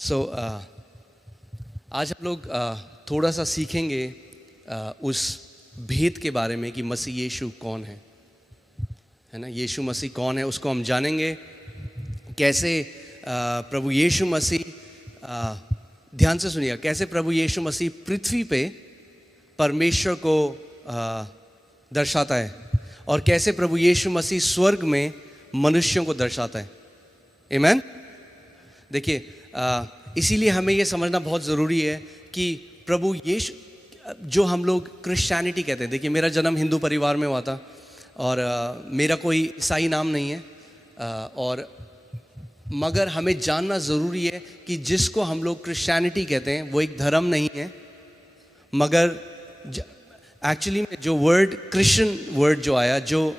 आज हम लोग थोड़ा सा सीखेंगे उस भेद के बारे में कि मसीह यीशु कौन है ना। यीशु मसीह कौन है उसको हम जानेंगे। कैसे प्रभु यीशु मसीह, ध्यान से सुनिएगा, कैसे प्रभु यीशु मसीह पृथ्वी पे परमेश्वर को दर्शाता है और कैसे प्रभु यीशु मसीह स्वर्ग में मनुष्यों को दर्शाता है। आमीन। देखिए, इसीलिए हमें ये समझना बहुत ज़रूरी है कि प्रभु यीशु, जो हम लोग क्रिश्चियनिटी कहते हैं, देखिए मेरा जन्म हिंदू परिवार में हुआ था और मेरा कोई ईसाई नाम नहीं है, और मगर हमें जानना ज़रूरी है कि जिसको हम लोग क्रिश्चियनिटी कहते हैं वो एक धर्म नहीं है, मगर एक्चुअली में जो वर्ड क्रिश्चियन वर्ड जो आया, जो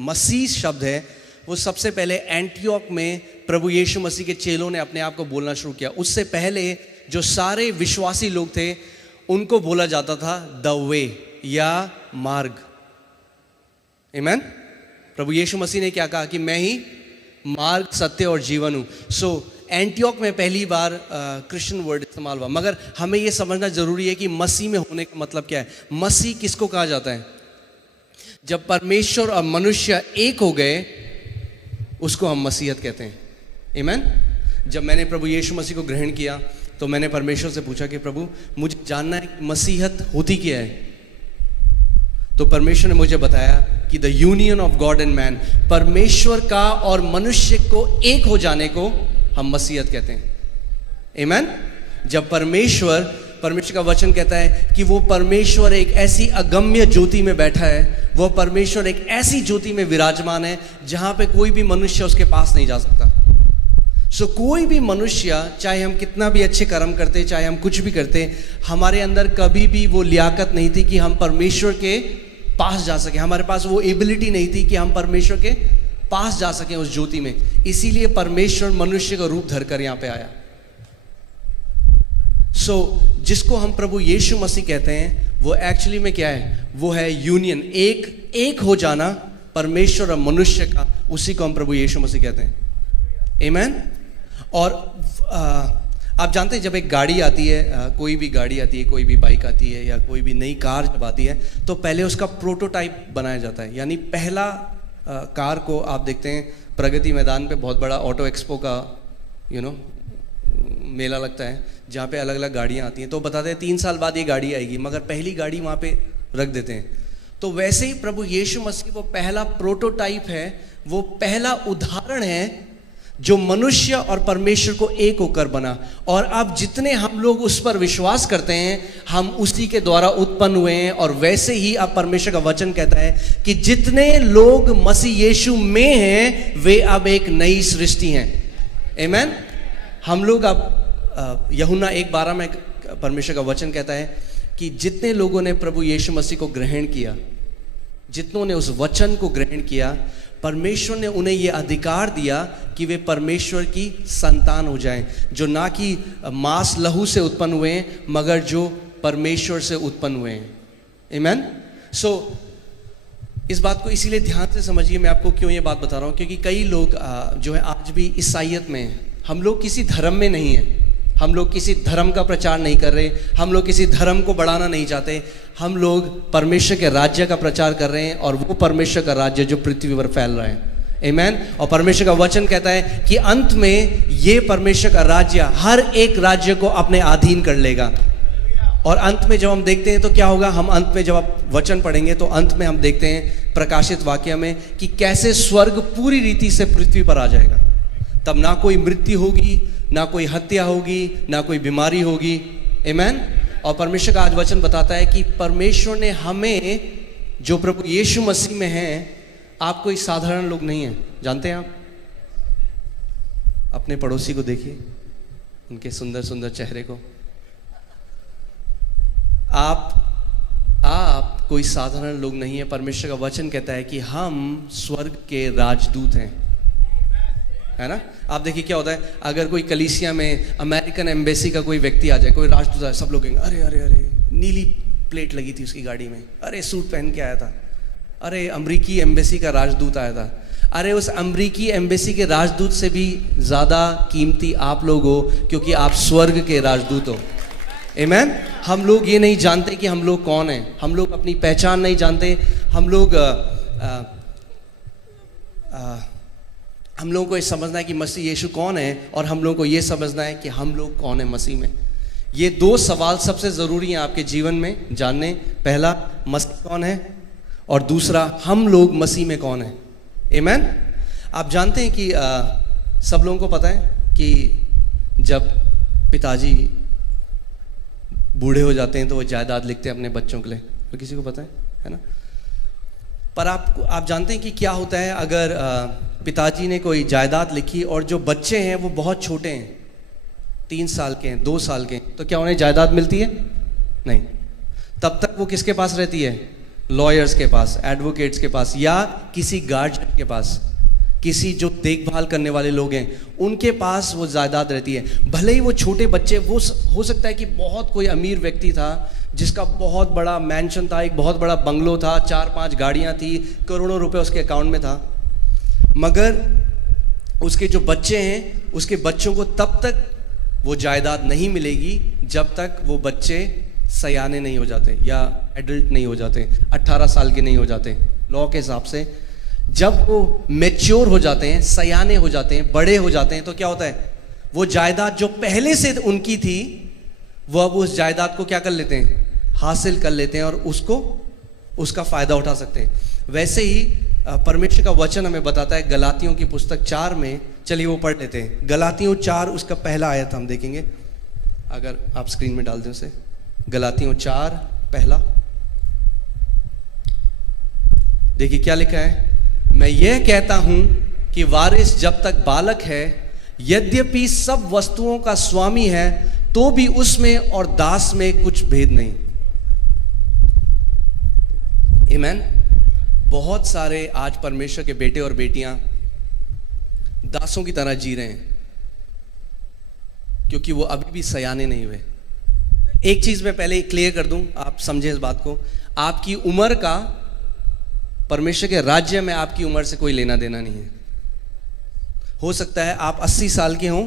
मसीह शब्द है, वो सबसे पहले एंटियोक में प्रभु यीशु मसीह के चेलों ने अपने आप को बोलना शुरू किया। उससे पहले जो सारे विश्वासी लोग थे उनको बोला जाता था द वे या मार्ग। आमीन। प्रभु यीशु मसीह ने क्या कहा कि मैं ही मार्ग, सत्य और जीवन हूँ। सो एंटियोक में पहली बार क्रिश्चियन वर्ड इस्तेमाल हुआ, मगर हमें यह समझना जरूरी है कि मसीह में होने का मतलब क्या है। मसीह किसको कहा जाता है? जब परमेश्वर और मनुष्य एक हो गए उसको हम मसीहत कहते हैं। आमीन। जब मैंने प्रभु यीशु मसीह को ग्रहण किया तो मैंने परमेश्वर से पूछा कि प्रभु मुझे जानना है कि मसीहत होती क्या है। तो परमेश्वर ने मुझे बताया कि the union of God and man, परमेश्वर का और मनुष्य को एक हो जाने को हम मसीहत कहते हैं। आमीन। जब परमेश्वर का वचन कहता है कि वो परमेश्वर एक ऐसी अगम्य ज्योति में बैठा है, वो परमेश्वर एक ऐसी ज्योति में विराजमान है जहां पे कोई भी मनुष्य उसके पास नहीं जा सकता। सो कोई भी मनुष्य, चाहे हम कितना भी अच्छे कर्म करते, चाहे हम कुछ भी करते, हमारे अंदर कभी भी वो लियाकत नहीं थी कि हम परमेश्वर के पास जा सके। हमारे पास वो एबिलिटी नहीं थी कि हम परमेश्वर के पास जा सकें उस ज्योति में। इसीलिए परमेश्वर मनुष्य का रूप धरकर यहाँ पे आया। जिसको हम प्रभु यीशु मसीह कहते हैं वो एक्चुअली में क्या है? वो है यूनियन, एक हो जाना परमेश्वर और मनुष्य का, उसी को हम प्रभु यीशु मसीह कहते हैं। आमीन। और आप जानते हैं जब एक गाड़ी आती है, कोई भी गाड़ी आती है, कोई भी बाइक आती है या कोई भी नई कार जब आती है तो पहले उसका प्रोटोटाइप बनाया जाता है। यानी पहला कार को आप देखते हैं प्रगति मैदान पे बहुत बड़ा ऑटो एक्सपो का मेला लगता है जहाँ पे अलग अलग गाड़ियाँ आती हैं। तो बताते हैं 3 साल बाद ये गाड़ी आएगी, मगर पहली गाड़ी वहाँ पे रख देते हैं। तो वैसे ही प्रभु यीशु मसीह वो पहला प्रोटोटाइप है, वो पहला उदाहरण है जो मनुष्य और परमेश्वर को एक होकर बना। और अब जितने हम लोग उस पर विश्वास करते हैं हम उसी के द्वारा उत्पन्न हुए हैं। और वैसे ही अब परमेश्वर का वचन कहता है कि जितने लोग मसीह यीशु में हैं वे अब एक नई सृष्टि हैं। आमीन। हम लोग अब यूहन्ना 1:12 में परमेश्वर का वचन कहता है कि जितने लोगों ने प्रभु यीशु मसीह को ग्रहण किया, जितनों ने उस वचन को ग्रहण किया, परमेश्वर ने उन्हें यह अधिकार दिया कि वे परमेश्वर की संतान हो जाएं, जो ना कि मांस लहू से उत्पन्न हुए हैं मगर जो परमेश्वर से उत्पन्न हुए हैं। आमीन। इस बात को इसीलिए ध्यान से समझिए। मैं आपको क्यों ये बात बता रहा हूँ, क्योंकि कई लोग जो है आज भी ईसाइयत में हैं। हम लोग किसी धर्म में नहीं हैं, हम लोग किसी धर्म का प्रचार नहीं कर रहे, हम लोग किसी धर्म को बढ़ाना नहीं चाहते। हम लोग परमेश्वर के राज्य का प्रचार कर रहे हैं और वो परमेश्वर का राज्य जो पृथ्वी पर फैल रहा है। आमीन। और परमेश्वर का वचन कहता है कि अंत में ये परमेश्वर का राज्य हर एक राज्य को अपने अधीन कर लेगा। और अंत में जब हम देखते हैं तो क्या होगा? हम अंत में जब आप वचन पढ़ेंगे तो अंत में हम देखते हैं प्रकाशित वाक्य में कि कैसे स्वर्ग पूरी रीति से पृथ्वी पर आ जाएगा। तब ना कोई मृत्यु होगी, ना कोई हत्या होगी, ना कोई बीमारी होगी। आमीन। और परमेश्वर का आज वचन बताता है कि परमेश्वर ने हमें, जो प्रभु यीशु मसीह में हैं, आप कोई साधारण लोग नहीं हैं। जानते हैं आप? अपने पड़ोसी को देखिए, उनके सुंदर सुंदर चेहरे को। आप कोई साधारण लोग नहीं है। परमेश्वर का वचन कहता है कि हम स्वर्ग के राजदूत हैं, है ना। आप देखिए क्या होता है, अगर कोई कलीसिया में अमेरिकन एम्बेसी का कोई व्यक्ति आ जाए, कोई राजदूत आए, सब लोग कहेंगे अरे अरे अरे, नीली प्लेट लगी थी उसकी गाड़ी में, अरे सूट पहन के आया था, अरे अमेरिकी एम्बेसी का राजदूत आया था। अरे उस अमरीकी एम्बेसी के राजदूत से भी ज़्यादा कीमती आप लोग हो, क्योंकि आप स्वर्ग के राजदूत हो। आमीन। हम लोग ये नहीं जानते कि हम लोग कौन हैं, हम लोग अपनी पहचान नहीं जानते। हम लोगों को ये समझना है कि मसीह यीशु कौन है, और हम लोगों को ये समझना है कि हम लोग कौन है मसीह में। ये दो सवाल सबसे ज़रूरी हैं आपके जीवन में जानने। पहला, मसीह कौन है, और दूसरा, हम लोग मसीह में कौन है। आमीन। आप जानते हैं कि सब लोगों को पता है कि जब पिताजी बूढ़े हो जाते हैं तो वो जायदाद लिखते हैं अपने बच्चों के लिए, तो किसी को पता है ना। पर आप जानते हैं कि क्या होता है अगर पिताजी ने कोई जायदाद लिखी और जो बच्चे हैं वो बहुत छोटे हैं, 3 साल के हैं, 2 साल के हैं, तो क्या उन्हें जायदाद मिलती है? नहीं। तब तक वो किसके पास रहती है? लॉयर्स के पास, एडवोकेट्स के पास, या किसी गार्जियन के पास, किसी जो देखभाल करने वाले लोग हैं उनके पास वो जायदाद रहती है। भले ही वो छोटे बच्चे, वो हो सकता है कि बहुत कोई अमीर व्यक्ति था जिसका बहुत बड़ा मैंशन था, एक बहुत बड़ा बंगलो था, 4-5 गाड़ियाँ थी, करोड़ों रुपए उसके अकाउंट में था, मगर उसके जो बच्चे हैं उसके बच्चों को तब तक वो जायदाद नहीं मिलेगी जब तक वो बच्चे सयाने नहीं हो जाते या एडल्ट नहीं हो जाते, 18 साल के नहीं हो जाते लॉ के हिसाब से। जब वो मैच्योर हो जाते हैं, सयाने हो जाते हैं, बड़े हो जाते हैं, तो क्या होता है, वो जायदाद जो पहले से उनकी थी वो अब उस जायदाद को क्या कर लेते हैं, हासिल कर लेते हैं और उसका फायदा उठा सकते हैं। वैसे ही परमेश्वर का वचन हमें बताता है गलातियों की पुस्तक 4 में, चलिए वो पढ़ लेते हैं। गलातियों 4 उसका पहला आयत हम देखेंगे, अगर आप स्क्रीन में डाल दें उसे। गलातियों 4 पहला, देखिए क्या लिखा है। मैं यह कहता हूं कि वारिस जब तक बालक है, यद्यपि सब वस्तुओं का स्वामी है, तो भी उसमें और दास में कुछ भेद नहीं। आमीन। बहुत सारे आज परमेश्वर के बेटे और बेटियां दासों की तरह जी रहे हैं क्योंकि वो अभी भी सयाने नहीं हुए। एक चीज मैं पहले क्लियर कर दूं, आप समझें इस बात को। आपकी उम्र का परमेश्वर के राज्य में आपकी उम्र से कोई लेना देना नहीं है। हो सकता है आप 80 साल के हों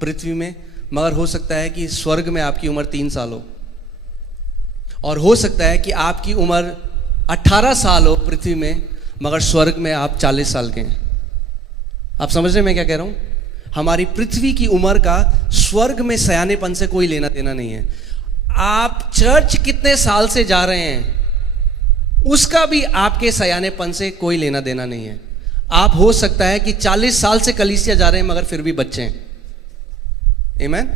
पृथ्वी में, मगर हो सकता है कि स्वर्ग में आपकी उम्र 3 साल हो, और हो सकता है कि आपकी उम्र 18 साल हो पृथ्वी में, मगर स्वर्ग में आप 40 साल के हैं। आप समझ रहे हैं मैं क्या कह रहा हूं? हमारी पृथ्वी की उम्र का स्वर्ग में सयानेपन से कोई लेना देना नहीं है। आप चर्च कितने साल से जा रहे हैं उसका भी आपके सयानेपन से कोई लेना देना नहीं है। आप हो सकता है कि 40 साल से कलीसिया जा रहे हैं मगर फिर भी बच्चे हैं। आमीन।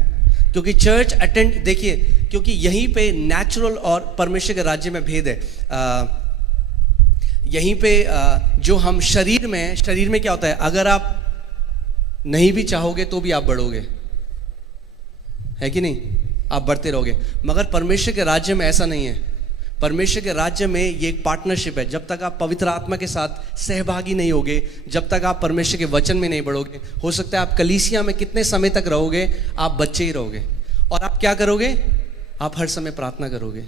क्योंकि चर्च अटेंड, देखिए, क्योंकि यहीं पे नेचुरल और परमेश्वर के राज्य में भेद है। यहीं पे जो हम शरीर में क्या होता है, अगर आप नहीं भी चाहोगे तो भी आप बढ़ोगे, है कि नहीं? आप बढ़ते रहोगे। मगर परमेश्वर के राज्य में ऐसा नहीं है। परमेश्वर के राज्य में ये एक पार्टनरशिप है। जब तक आप पवित्र आत्मा के साथ सहभागी नहीं होगे, जब तक आप परमेश्वर के वचन में नहीं बढ़ोगे, हो सकता है आप कलीसिया में कितने समय तक रहोगे, आप बच्चे ही रहोगे। और आप क्या करोगे? आप हर समय प्रार्थना करोगे,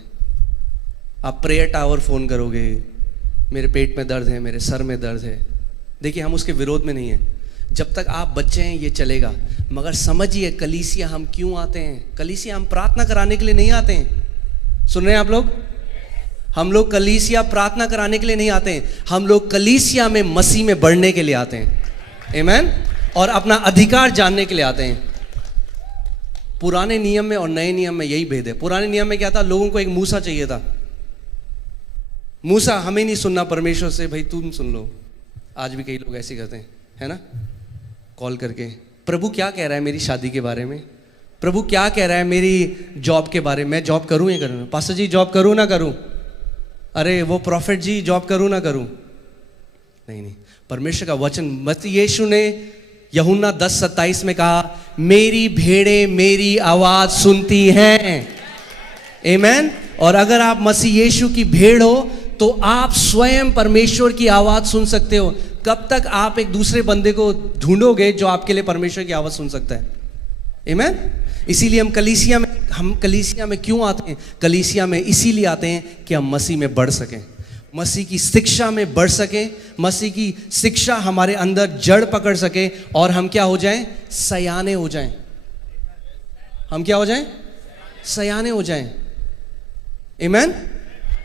आप प्रेयर टावर फोन करोगे, मेरे पेट में दर्द है, मेरे सर में दर्द है। देखिए, हम उसके विरोध में नहीं है। जब तक आप बच्चे हैं ये चलेगा, मगर समझिए कलीसिया हम क्यों आते हैं? कलीसिया हम प्रार्थना कराने के लिए नहीं आते हैं। सुन रहे हैं आप लोग? हम लोग कलीसिया प्रार्थना कराने के लिए नहीं आते हैं, हम लोग कलीसिया में मसीह में बढ़ने के लिए आते हैं। आमीन। और अपना अधिकार जानने के लिए आते हैं। पुराने नियम में और नए नियम में यही भेद है। पुराने नियम में क्या था? लोगों को एक मूसा चाहिए था। मूसा, हमें नहीं सुनना परमेश्वर से, भाई तुम सुन लो। आज भी कई लोग ऐसे करते हैं, है ना? कॉल करके, प्रभु क्या कह रहा है मेरी शादी के बारे में? प्रभु क्या कह रहा है मेरी जॉब के बारे में? मैं जॉब करूं या करूं? पास्टर जी जॉब करूं ना करूं? अरे वो प्रॉफिट जी जॉब करूं ना करूं? नहीं। परमेश्वर का वचन, मसीह यीशु ने यूहन्ना 10:27 में कहा, मेरी भेड़ें मेरी आवाज सुनती हैं। आमीन। और अगर आप मसीह यीशु की भेड़ हो तो आप स्वयं परमेश्वर की आवाज सुन सकते हो। कब तक आप एक दूसरे बंदे को ढूंढोगे जो आपके लिए परमेश्वर की आवाज सुन सकता है? आमीन। इसीलिए हम कलीसिया में क्यों आते हैं? कलीसिया में इसीलिए आते हैं कि हम मसीह में बढ़ सकें। मसीह की शिक्षा में बढ़ सके, मसीह की शिक्षा हमारे अंदर जड़ पकड़ सके और हम क्या हो जाएं? सयाने हो जाएं। हम क्या हो जाएं? सयाने हो जाएं। आमीन।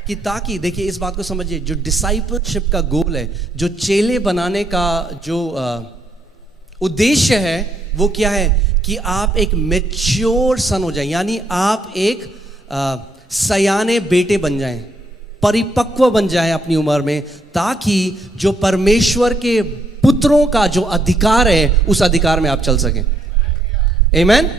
कि ताकि देखिए इस बात को समझिए, जो डिसाइपलशिप का गोल है, जो चेले बनाने का जो उद्देश्य है, वो क्या है? कि आप एक मैच्योर सन हो जाएं, यानी आप एक सयाने बेटे बन जाएं, परिपक्व बन जाएं अपनी उम्र में, ताकि जो परमेश्वर के पुत्रों का जो अधिकार है उस अधिकार में आप चल सकें। आमीन।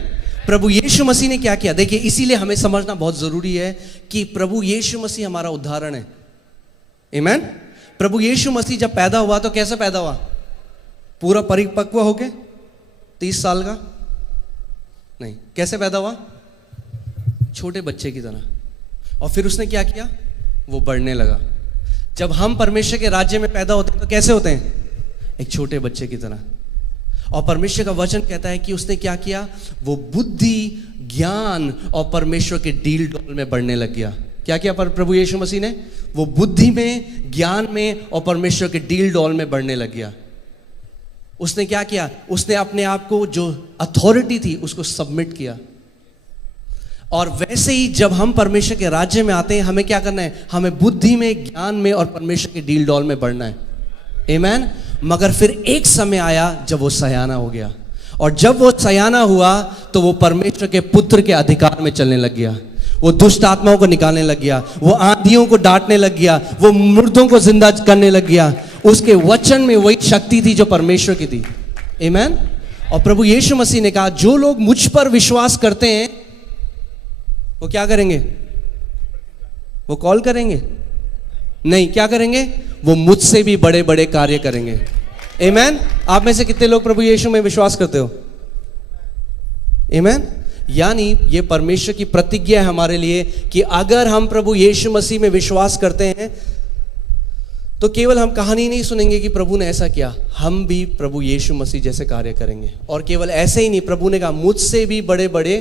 प्रभु यीशु मसीह ने क्या किया? देखिए इसीलिए हमें समझना बहुत जरूरी है कि प्रभु यीशु मसीह हमारा उदाहरण है। आमीन। प्रभु यीशु मसीह जब पैदा हुआ तो कैसे पैदा हुआ? पूरा परिपक्व होके 30 साल का नहीं, कैसे पैदा हुआ? छोटे बच्चे की तरह। और फिर उसने क्या किया? वो बढ़ने लगा। जब हम परमेश्वर के राज्य में पैदा होते हैं तो कैसे होते हैं? एक छोटे बच्चे की तरह। और परमेश्वर का वचन कहता है कि उसने क्या किया? वो बुद्धि, ज्ञान और परमेश्वर के डील डॉल में बढ़ने लग गया। क्या किया प्रभु यीशु मसीह ने? वो बुद्धि में, ज्ञान में और परमेश्वर के डील डॉल में बढ़ने लग गया। उसने क्या किया? उसने अपने आप को, जो अथॉरिटी थी, उसको सबमिट किया। और वैसे ही जब हम परमेश्वर के राज्य में आते हैं, हमें क्या करना है? हमें बुद्धि में, ज्ञान में और परमेश्वर के डील डॉल में बढ़ना है। आमीन। मगर फिर एक समय आया जब वो सयाना हो गया, और जब वो सयाना हुआ तो वो परमेश्वर के पुत्र के अधिकार में चलने लग गया। वो दुष्ट आत्माओं को निकालने लग गया, वो आंधियों को डांटने लग गया, वो मुर्दों को जिंदा करने लग गया। उसके वचन में वही शक्ति थी जो परमेश्वर की थी। आमीन। और प्रभु यीशु मसीह ने कहा, जो लोग मुझ पर विश्वास करते हैं वो क्या करेंगे? वो कॉल करेंगे? नहीं, क्या करेंगे? वो मुझसे भी बड़े बड़े कार्य करेंगे। आमीन। आप में से कितने लोग प्रभु यीशु में विश्वास करते हो? आमीन। यानी ये परमेश्वर की प्रतिज्ञा है हमारे लिए कि अगर हम प्रभु यीशु मसीह में विश्वास करते हैं तो केवल हम कहानी नहीं सुनेंगे कि प्रभु ने ऐसा किया, हम भी प्रभु यीशु मसीह जैसे कार्य करेंगे। और केवल ऐसे ही नहीं, प्रभु ने कहा मुझसे भी बड़े बड़े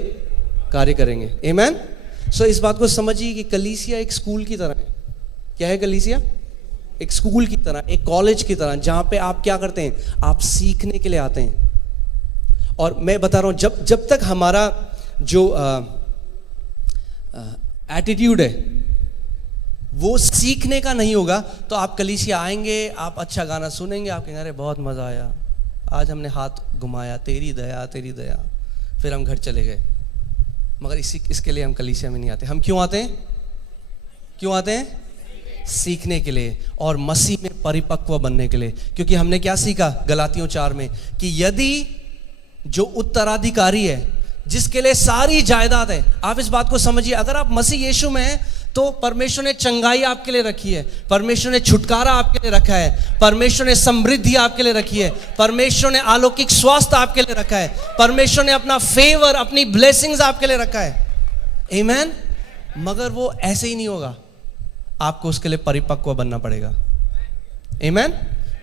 कार्य करेंगे। आमीन। सो इस बात को समझिए कि कलीसिया एक स्कूल की तरह है। क्या है कलीसिया? एक स्कूल की तरह, एक कॉलेज की तरह, जहां पे आप क्या करते हैं? आप सीखने के लिए आते हैं। और मैं बता रहा हूं, जब तक हमारा जो एटीट्यूड है वो सीखने का नहीं होगा, तो आप कलीसिया आएंगे, आप अच्छा गाना सुनेंगे, आप कहेंगे अरे बहुत मजा आया, आज हमने हाथ घुमाया, तेरी दया तेरी दया, फिर हम घर चले गए। मगर इसके लिए हम कलीसिया में नहीं आते। हम क्यों आते हैं? क्यों आते हैं? सीखने के लिए और मसीह में परिपक्व बनने के लिए। क्योंकि हमने क्या सीखा गलातियों 4 में कि यदि जो उत्तराधिकारी है, जिसके लिए सारी जायदाद है, आप इस बात को समझिए, अगर आप मसीह यीशु में हैं तो परमेश्वर ने चंगाई आपके लिए रखी है, परमेश्वर ने छुटकारा आपके लिए रखा है, परमेश्वर ने समृद्धि आपके लिए रखी है, परमेश्वर ने अलौकिक स्वास्थ्य आपके लिए रखा है, परमेश्वर ने अपना फेवर, अपनी ब्लेसिंग्स आपके लिए रखा है। आमीन। मगर वो ऐसे ही नहीं होगा, आपको उसके लिए परिपक्व बनना पड़ेगा। आमीन।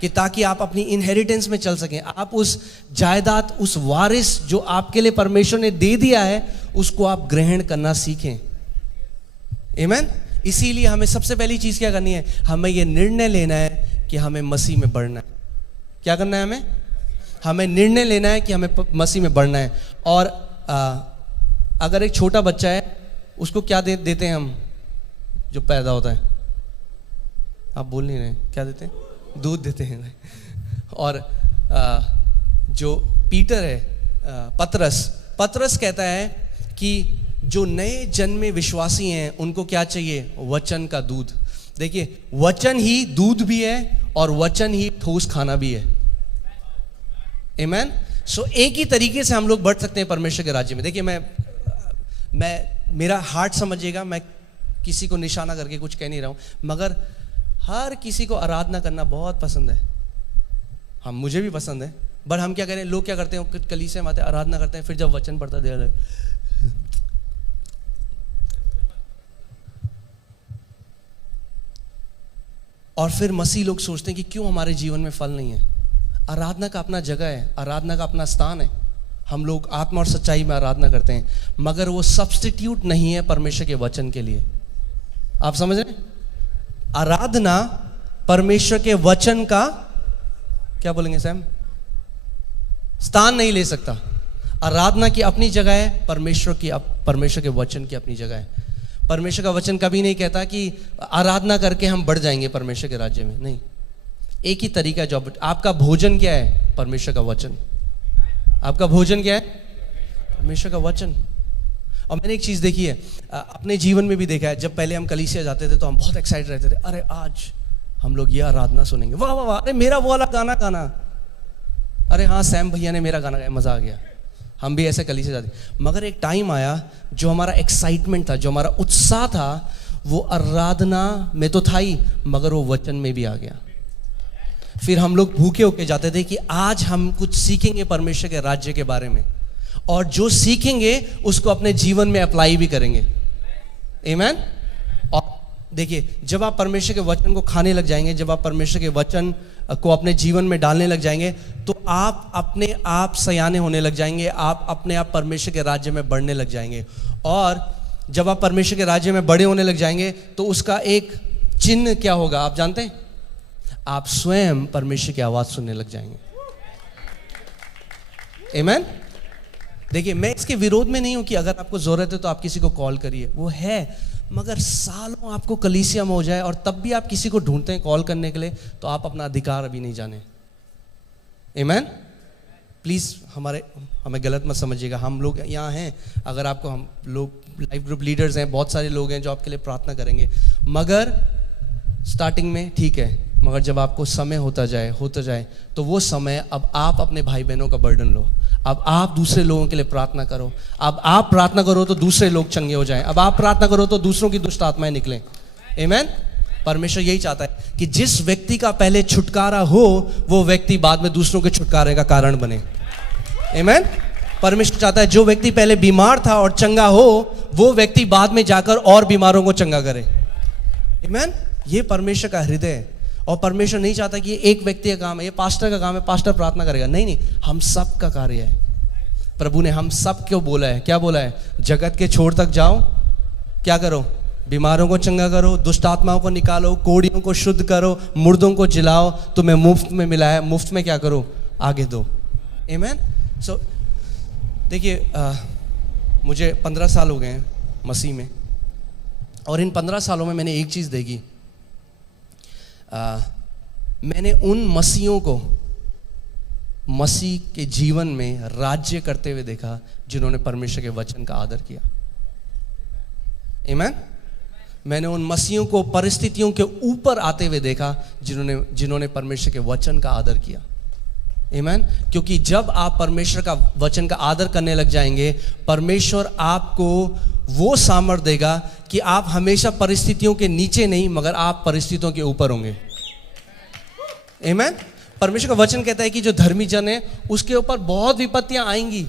कि ताकि आप अपनी इनहेरिटेंस में चल सकें, आप उस जायदाद, उस वारिस जो आपके लिए परमेश्वर ने दे दिया है, उसको आप ग्रहण करना सीखें। आमीन। इसीलिए हमें सबसे पहली चीज क्या करनी है? हमें यह निर्णय लेना है कि हमें मसीह में बढ़ना है। क्या करना है? हमें निर्णय लेना है कि हमें मसीह में बढ़ना है। और अगर एक छोटा बच्चा है, उसको क्या देते हैं हम जो पैदा होता है? आप बोल नहीं रहे, क्या देते हैं? दूध देते हैं। और जो पीटर है, पतरस कहता है कि जो नए जन्मे विश्वासी हैं उनको क्या चाहिए? वचन का दूध। देखिए, वचन ही दूध भी है और वचन ही ठोस खाना भी है। आमीन। सो एक ही तरीके से हम लोग बढ़ सकते हैं परमेश्वर के राज्य में। देखिए, मैं मेरा हार्ट समझिएगा, मैं किसी को निशाना करके कुछ कह नहीं रहा हूं, मगर हर किसी को आराधना करना बहुत पसंद है। हम, मुझे भी पसंद है। बट हम क्या करें? लोग क्या करते हैं? कलीसिया में आते हैं, आराधना करते हैं, फिर जब वचन पढ़ता दे और फिर मसीह लोग सोचते हैं कि क्यों हमारे जीवन में फल नहीं है। आराधना का अपना जगह है, आराधना का अपना स्थान है। हम लोग आत्मा और सच्चाई में आराधना करते हैं, मगर वो सब्स्टिट्यूट नहीं है परमेश्वर के वचन के लिए। आप समझ रहे हैं? आराधना परमेश्वर के वचन का, क्या बोलेंगे सैम, स्थान नहीं ले सकता। आराधना की अपनी जगह है, परमेश्वर के वचन की अपनी जगह है। परमेश्वर का वचन कभी नहीं कहता कि आराधना करके हम बढ़ जाएंगे परमेश्वर के राज्य में, नहीं। एक ही तरीका है जो आपका भोजन क्या है, परमेश्वर का वचन। आपका भोजन क्या है, परमेश्वर का वचन। और मैंने एक चीज़ देखी है, अपने जीवन में भी देखा है, जब पहले हम कलीसिया जाते थे तो हम बहुत एक्साइटेड रहते थे, अरे आज हम लोग ये आराधना सुनेंगे, वाह वाह वाह, अरे मेरा वो वाला गाना गाना, अरे हाँ सैम भैया ने मेरा गाना गाया, मज़ा आ गया। हम भी ऐसे कलीसिया जाते। मगर एक टाइम आया जो हमारा एक्साइटमेंट था, जो हमारा उत्साह था, वो आराधना में तो था ही, मगर वो वचन में भी आ गया। फिर हम लोग भूखे होके जाते थे कि आज हम कुछ सीखेंगे परमेश्वर के राज्य के बारे में, और जो सीखेंगे उसको अपने जीवन में अप्लाई भी करेंगे। आमीन। और देखिए, जब आप परमेश्वर के वचन को खाने लग जाएंगे, जब आप परमेश्वर के वचन को अपने जीवन में डालने लग जाएंगे, तो आप अपने आप सयाने होने लग जाएंगे, आप अपने आप परमेश्वर के राज्य में बढ़ने लग जाएंगे। और जब आप परमेश्वर के राज्य में बड़े होने लग जाएंगे तो उसका एक चिन्ह क्या होगा आप जानते हैं? आप स्वयं परमेश्वर की आवाज सुनने लग जाएंगे। आमीन। देखिए, मैं इसके विरोध में नहीं हूं कि अगर आपको जरूरत है तो आप किसी को कॉल करिए, वो है, मगर सालों आपको कलीसिया में हो जाए और तब भी आप किसी को ढूंढते हैं कॉल करने के लिए, तो आप अपना अधिकार अभी नहीं जाने। आमीन। प्लीज हमें गलत मत समझिएगा, हम लोग यहाँ हैं, अगर आपको, हम लोग लाइफ ग्रुप लीडर्स हैं, बहुत सारे लोग हैं जो आपके लिए प्रार्थना करेंगे, मगर स्टार्टिंग में ठीक है, मगर जब आपको समय होता जाए तो वो समय, अब आप अपने भाई बहनों का बर्डन लो, अब आप दूसरे लोगों के लिए प्रार्थना करो, अब आप प्रार्थना करो तो दूसरे लोग चंगे हो जाएं, अब आप प्रार्थना करो तो दूसरों की दुष्ट आत्माएं निकलें। आमीन। परमेश्वर यही चाहता है कि जिस व्यक्ति का पहले छुटकारा हो, वो व्यक्ति बाद में दूसरों के छुटकारे का कारण बने। आमीन। परमेश्वर चाहता है जो व्यक्ति पहले बीमार था और चंगा हो, वो व्यक्ति बाद में जाकर और बीमारों को चंगा करे। आमीन। ये परमेश्वर का हृदय है। और परमेश्वर नहीं चाहता कि ये एक व्यक्ति का काम है, ये पास्टर का काम है, पास्टर प्रार्थना करेगा, नहीं, हम सब का कार्य है। प्रभु ने हम सब क्यों बोला है, क्या बोला है? जगत के छोर तक जाओ, क्या करो? बीमारों को चंगा करो, दुष्ट आत्माओं को निकालो, कोढ़ियों को शुद्ध करो, मुर्दों को जिलाओ, तुम्हें मुफ्त में मिला है, मुफ्त में क्या करो? आगे दो। आमीन। सो देखिए, मुझे 15 साल हो गए हैं मसीह में, और इन 15 सालों में मैंने एक चीज़ देखी, मैंने उन मसीहों को मसीह के जीवन में राज्य करते हुए देखा जिन्होंने परमेश्वर के वचन का आदर किया। आमीन। मैंने उन मसीहों को परिस्थितियों के ऊपर आते हुए देखा जिन्होंने परमेश्वर के वचन का आदर किया। आमीन। क्योंकि जब आप परमेश्वर का वचन का आदर करने लग जाएंगे, परमेश्वर आपको वो सामर्थ्य देगा कि आप हमेशा परिस्थितियों के नीचे नहीं, मगर आप परिस्थितियों के ऊपर होंगे। आमीन। परमेश्वर का वचन कहता है कि जो धर्मी जन है उसके ऊपर बहुत विपत्तियां आएंगी।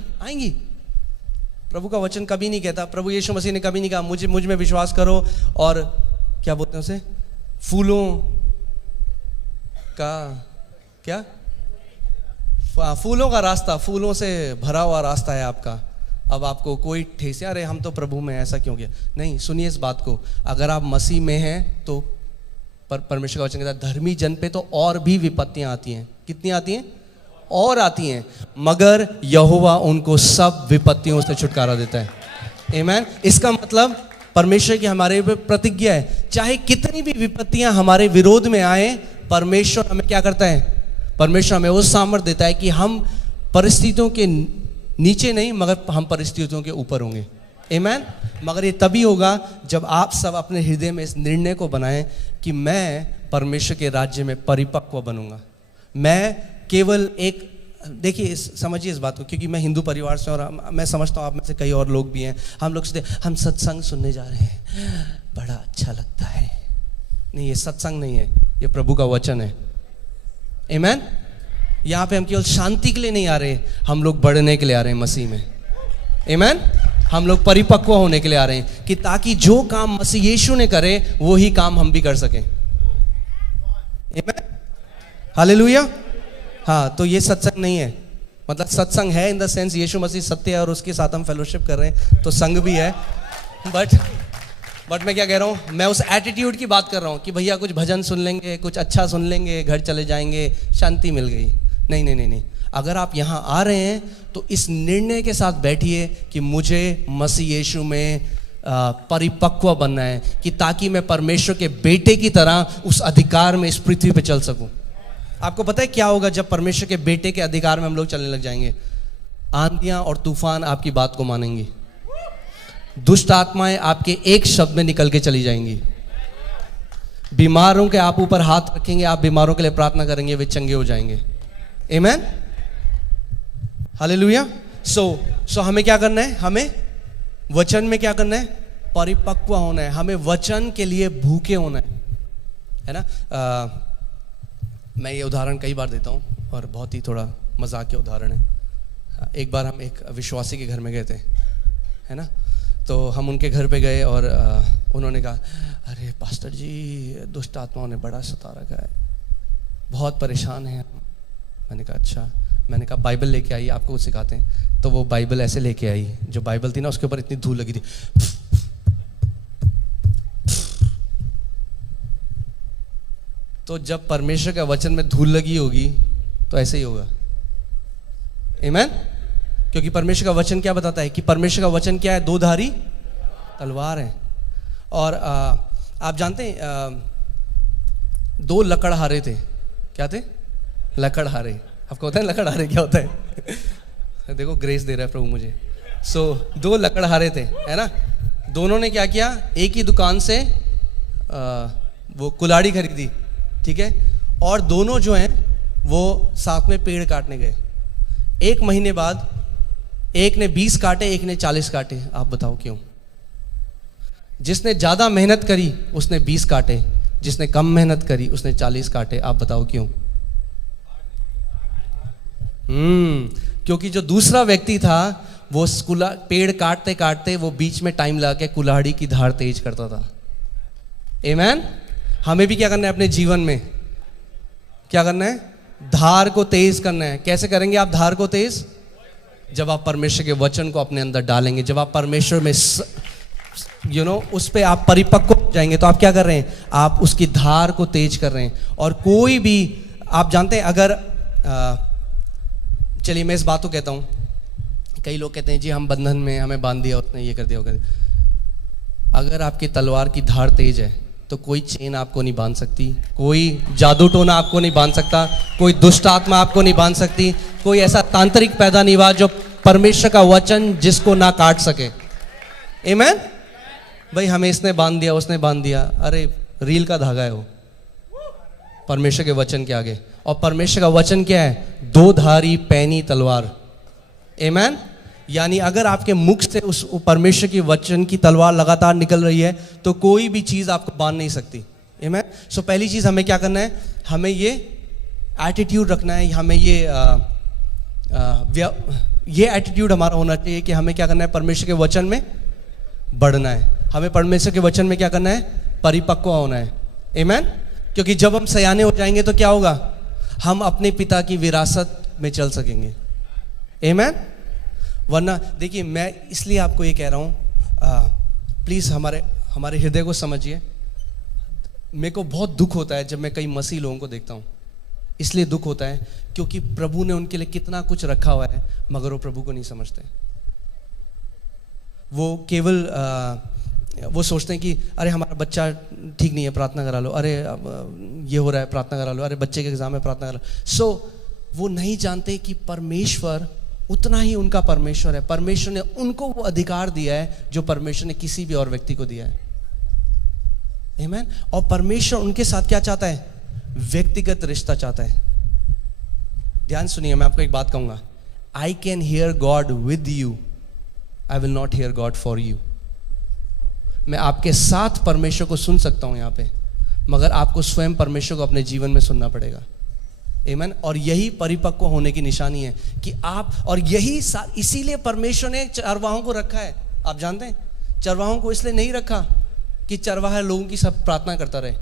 प्रभु का वचन कभी नहीं कहता, प्रभु यीशु मसीह ने कभी नहीं कहा मुझ में विश्वास करो और क्या बोलते हैं उसे, फूलों का रास्ता, फूलों से भरा हुआ रास्ता है आपका, अब आपको कोई ठेस, अरे हम तो प्रभु में, ऐसा क्यों किया? नहीं, सुनिए इस बात को, अगर आप मसीह में हैं तो परमेश्वर का वचन कहता है धर्मी जन पे तो और भी विपत्तियां आती हैं। कितनी आती हैं? और आती हैं, मगर यहोवा उनको सब विपत्तियों से छुटकारा देता है। आमीन। इसका मतलब परमेश्वर की हमारे ऊपर प्रतिज्ञा है, चाहे कितनी भी विपत्तियां हमारे विरोध में आए, परमेश्वर हमें क्या करता है? परमेश्वर हमें वो सामर्थ्य देता है कि हम परिस्थितियों के नीचे नहीं, मगर हम परिस्थितियों के ऊपर होंगे। आमीन। मगर ये तभी होगा जब आप सब अपने हृदय में इस निर्णय को बनाएं कि मैं परमेश्वर के राज्य में परिपक्व बनूंगा। मैं केवल एक, देखिए समझिए इस बात को, क्योंकि मैं हिंदू परिवार से, और मैं समझता हूँ आप में से कई और लोग भी हैं, हम लोग सोचते हम सत्संग सुनने जा रहे हैं, बड़ा अच्छा लगता है। नहीं, ये सत्संग नहीं है, ये प्रभु का वचन है। आमीन। यहाँ पे हम केवल शांति के लिए नहीं आ रहे, हम लोग बढ़ने के लिए आ रहे हैं मसीह में। आमीन। हम लोग परिपक्व होने के लिए आ रहे हैं कि ताकि जो काम मसीह यीशु ने करे वो ही काम हम भी कर सकें। आमीन। हालेलुया। हाँ, तो ये सत्संग नहीं है, मतलब सत्संग है इन द सेंस यीशु मसीह सत्य है और उसके साथ हम फेलोशिप कर रहे हैं, तो संग भी है, बट बट मैं क्या कह रहा हूँ, मैं उस एटीट्यूड की बात कर रहा हूँ कि भैया कुछ भजन सुन लेंगे, कुछ अच्छा सुन लेंगे, घर चले जाएंगे, शांति मिल गई। नहीं नहीं नहीं नहीं, अगर आप यहाँ आ रहे हैं तो इस निर्णय के साथ बैठिए कि मुझे मसीह यीशु में परिपक्व बनना है, कि ताकि मैं परमेश्वर के बेटे की तरह उस अधिकार में इस पृथ्वी पे चल सकूं। आपको पता है क्या होगा जब परमेश्वर के बेटे के अधिकार में हम लोग चलने लग जाएंगे? आंधियां और तूफान आपकी बात को मानेंगी, दुष्ट आत्माएं आपके एक शब्द में निकल के चली जाएंगी, बीमारों के आप ऊपर हाथ रखेंगे, आप बीमारों के लिए प्रार्थना करेंगे, वे चंगे हो जाएंगे। आमेन, हालेलुया। सो हमें क्या करना है? हमें वचन में क्या करना है? परिपक्व होना है, हमें वचन के लिए भूखे होना है ना। मैं ये उदाहरण कई बार देता हूँ और बहुत ही थोड़ा मजाक के उदाहरण है। एक बार हम एक विश्वासी के घर में गए थे, है ना। तो हम उनके घर पे गए और उन्होंने कहा, अरे पास्टर जी, दुष्ट आत्माओं ने बड़ा सता रखा है, बहुत परेशान हैं हम। मैंने कहा अच्छा। मैंने कहा बाइबल लेके आई, आपको कुछ सिखाते हैं। तो वो बाइबल ऐसे लेके आई, जो बाइबल थी ना उसके ऊपर इतनी धूल लगी थी। तो जब परमेश्वर का वचन में धूल लगी होगी तो ऐसे ही होगा। आमेन। क्योंकि परमेश्वर का वचन क्या बताता है कि परमेश्वर का वचन क्या है? दो धारी तलवार है। और आप जानते हैं दो लकड़हारे थे। क्या थे? लकड़हारे। आपको होता है लकड़हारे क्या होता है? देखो ग्रेस दे रहा है प्रभु मुझे। दो लकड़हारे थे, है ना। दोनों ने क्या किया? एक ही दुकान से वो कुल्हाड़ी खरीदी, ठीक है। और दोनों जो हैं वो साथ में पेड़ काटने गए। 1 महीने बाद एक ने 20 काटे, एक ने 40 काटे। आप बताओ क्यों? जिसने ज़्यादा मेहनत करी उसने 20 काटे, जिसने कम मेहनत करी उसने 40 काटे। आप बताओ क्यों? क्योंकि जो दूसरा व्यक्ति था वो पेड़ काटते काटते वो बीच में टाइम लगा के कुल्हाड़ी की धार तेज करता था। आमेन। हमें भी क्या करना है अपने जीवन में? क्या करना है? धार को तेज करना है। कैसे करेंगे आप धार को तेज? जब आप परमेश्वर के वचन को अपने अंदर डालेंगे, जब आप परमेश्वर में उस पे आप परिपक्व हो जाएंगे, तो आप क्या कर रहे हैं? आप उसकी धार को तेज कर रहे हैं। और कोई भी, आप जानते हैं, अगर चलिए मैं इस बात को कहता हूँ, कई लोग कहते हैं जी हम बंधन में, हमें बांध दिया उसने, ये कर दिया वो कर दिया। अगर आपकी तलवार की धार तेज है तो कोई चेन आपको नहीं बांध सकती, कोई जादू टोना आपको नहीं बांध सकता, कोई दुष्ट आत्मा आपको नहीं बांध सकती, कोई ऐसा तांत्रिक पैदा नहीं हुआ जो परमेश्वर का वचन जिसको ना काट सके। आमेन। भाई हमें इसने बांध दिया, उसने बांध दिया, अरे रील का धागा है वो परमेश्वर के वचन के आगे। और परमेश्वर का वचन क्या है? 2 धारी पैनी तलवार। आमेन। यानी अगर आपके मुख से उस परमेश्वर की वचन की तलवार लगातार निकल रही है तो कोई भी चीज़ आपको बांध नहीं सकती। आमेन। सो पहली चीज़ हमें क्या करना है? हमें ये एटीट्यूड रखना है, हमें ये एटीट्यूड हमारा होना चाहिए कि हमें क्या करना है? परमेश्वर के वचन में बढ़ना है। हमें परमेश्वर के वचन में क्या करना है? परिपक्व होना है। आमेन। क्योंकि जब हम सयाने हो जाएंगे तो क्या होगा? हम अपने पिता की विरासत में चल सकेंगे। आमेन। वरना देखिए, मैं इसलिए आपको ये कह रहा हूँ, प्लीज़ हमारे हृदय को समझिए। मेरे को बहुत दुख होता है जब मैं कई मसीह लोगों को देखता हूँ। इसलिए दुख होता है क्योंकि प्रभु ने उनके लिए कितना कुछ रखा हुआ है, मगर वो प्रभु को नहीं समझते। वो केवल वो सोचते हैं कि अरे हमारा बच्चा ठीक नहीं है, प्रार्थना करा लो, अरे ये हो रहा है, प्रार्थना करा लो, अरे बच्चे के एग्जाम है, प्रार्थना करा लो। वो नहीं जानते कि परमेश्वर उतना ही उनका परमेश्वर है। परमेश्वर ने उनको वो अधिकार दिया है जो परमेश्वर ने किसी भी और व्यक्ति को दिया है। आमेन। और परमेश्वर उनके साथ क्या चाहता है? व्यक्तिगत रिश्ता चाहता है। ध्यान सुनिए, मैं आपको एक बात कहूंगा, I can hear God with you, I will not here God for you. मैं आपके साथ परमेश्वर को सुन सकता हूं यहां पे, मगर आपको स्वयं परमेश्वर को अपने जीवन में सुनना पड़ेगा। आमेन। और यही परिपक्व होने की निशानी है कि आप, और यही इसीलिए परमेश्वर ने चरवाहों को रखा है। आप जानते हैं, चरवाहों को इसलिए नहीं रखा कि चरवाहा लोगों की सब प्रार्थना करता रहे।